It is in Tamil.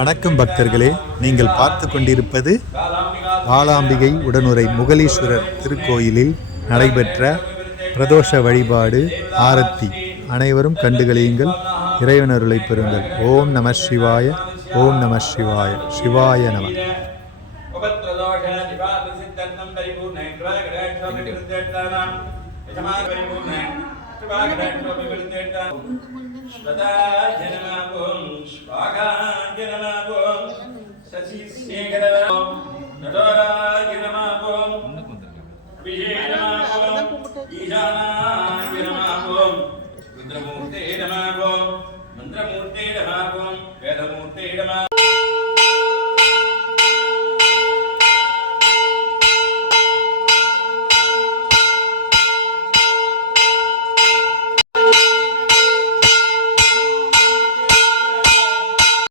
வணக்கம் பக்தர்களே, நீங்கள் பார்த்து கொண்டிருப்பது பாலாம்பிகை உடனுரை முகலீஸ்வரர் திருக்கோயிலில் நடைபெற்ற பிரதோஷ வழிபாடு ஆரத்தி. அனைவரும் கண்டுகளியுங்கள், இறைவனருளை பெறுங்கள். ஓம் நம சிவாய, ஓம் நம சிவாய, சிவாய நம. मंत्रमूर्ते नमः, वेदमूर्ते नमः.